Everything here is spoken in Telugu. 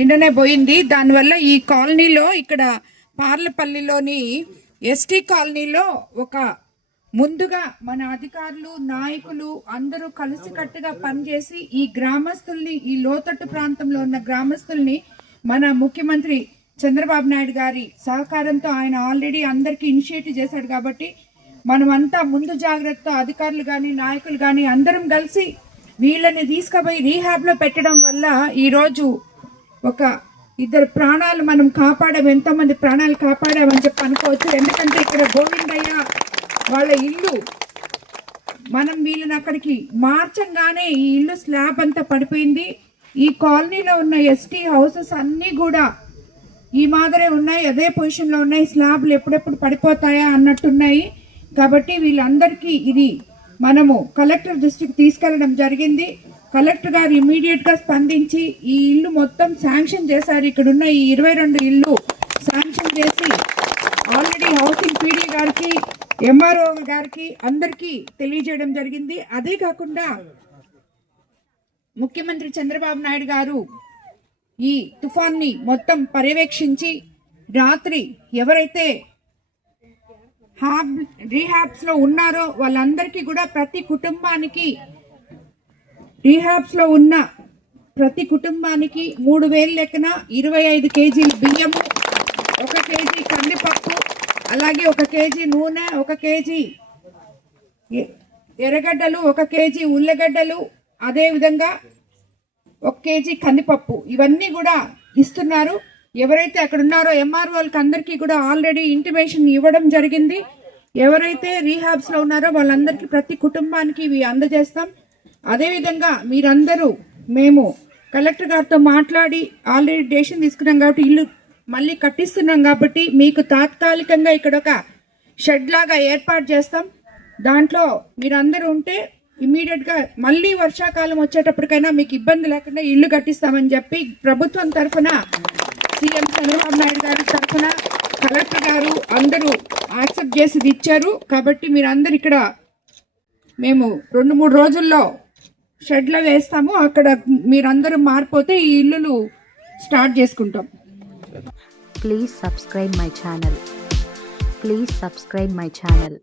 నిన్ననే పోయింది. దానివల్ల ఈ కాలనీలో ఇక్కడ పార్లపల్లిలోని ఎస్టీ కాలనీలో ఒక ముందుగా మన అధికారులు నాయకులు అందరూ కలిసికట్టుగా పనిచేసి ఈ గ్రామస్తుల్ని ఈ లోతట్టు ప్రాంతంలో ఉన్న గ్రామస్తుల్ని మన ముఖ్యమంత్రి చంద్రబాబు నాయుడు గారి సహకారంతో ఆయన ఆల్రెడీ అందరికీ ఇనిషియేటివ్ చేశాడు కాబట్టి మనమంతా ముందు జాగ్రత్త అధికారులు కానీ నాయకులు కానీ అందరం కలిసి వీళ్ళని తీసుకుపోయి రీహాబ్లో పెట్టడం వల్ల ఈరోజు ఒక ఇద్దరు ప్రాణాలు మనం కాపాడాం ఎంతోమంది ప్రాణాలు కాపాడామని చెప్పి అనుకోవచ్చు. ఎందుకంటే ఇక్కడ గోవిందయ్య వాళ్ళ ఇల్లు మనం వీళ్ళని అక్కడికి మార్చంగానే ఈ ఇల్లు స్లాబ్ అంతా పడిపోయింది. ఈ కాలనీలో ఉన్న ఎస్టీ హౌసెస్ అన్నీ కూడా ఈ మాదిరే ఉన్నాయి. అదే పొజిషన్లో ఉన్నాయి. స్లాబ్లు ఎప్పుడెప్పుడు పడిపోతాయా అన్నట్టున్నాయి. కాబట్టి వీళ్ళందరికీ ఇది మనము కలెక్టర్ దృష్టికి తీసుకెళ్ళడం జరిగింది. కలెక్టర్ గారు ఇమీడియట్గా స్పందించి ఈ ఇల్లు మొత్తం శాంక్షన్ చేశారు. ఇక్కడ ఉన్న ఈ ఇరవై రెండు ఇల్లు శాంక్షన్ చేసి ఆల్రెడీ హౌసింగ్ పీడీ గారికి ఎంఆర్ఓ గారికి అందరికీ తెలియజేయడం జరిగింది. అదే కాకుండా ముఖ్యమంత్రి చంద్రబాబు నాయుడు గారు ఈ తుఫాన్ని మొత్తం పర్యవేక్షించి రాత్రి ఎవరైతే హాబ్ రీహాబ్స్లో ఉన్నారో వాళ్ళందరికీ కూడా ప్రతి కుటుంబానికి రీహాబ్స్లో ఉన్న ప్రతి కుటుంబానికి మూడు వేలు లెక్కన ఇరవై ఐదు కేజీలు బియ్యము ఒక కేజీ కందిపప్పు అలాగే ఒక కేజీ నూనె ఒక కేజీ ఎ- ఎర్రగడ్డలు ఒక కేజీ ఉల్లగడ్డలు అదేవిధంగా ఒక కేజీ కందిపప్పు. ఇవన్నీ కూడా ఇస్తున్నారు. ఎవరైతే అక్కడ ఉన్నారో ఎంఆర్ఓలకి అందరికీ కూడా ఆల్రెడీ ఇంటిమేషన్ ఇవ్వడం జరిగింది. ఎవరైతే రీహాబ్స్లో ఉన్నారో వాళ్ళందరికీ ప్రతి కుటుంబానికి ఇవి అందజేస్తాం. అదేవిధంగా మీరందరూ మేము కలెక్టర్ గారితో మాట్లాడి ఆల్రెడీ డేషన్ తీసుకున్నాం కాబట్టి ఇల్లు మళ్ళీ కట్టిస్తున్నాం కాబట్టి మీకు తాత్కాలికంగా ఇక్కడ ఒక షెడ్ లాగా ఏర్పాటు చేస్తాం. దాంట్లో మీరందరూ ఉంటే ఇమీడియట్గా మళ్ళీ వర్షాకాలం వచ్చేటప్పటికైనా మీకు ఇబ్బంది లేకుండా ఇల్లు కట్టిస్తామని చెప్పి ప్రభుత్వం తరఫున సీఎం చంద్రబాబు నాయుడు గారి తరఫున కలెక్టర్ గారు అందరూ యాక్సెప్ట్ చేసి ఇచ్చారు. కాబట్టి మీరందరూ ఇక్కడ మేము రెండు మూడు రోజుల్లో షెడ్లో వేస్తాము. అక్కడ మీరందరూ మారిపోతే ఈ ఇల్లులు స్టార్ట్ చేసుకుంటాం. Please subscribe my channel please subscribe my channel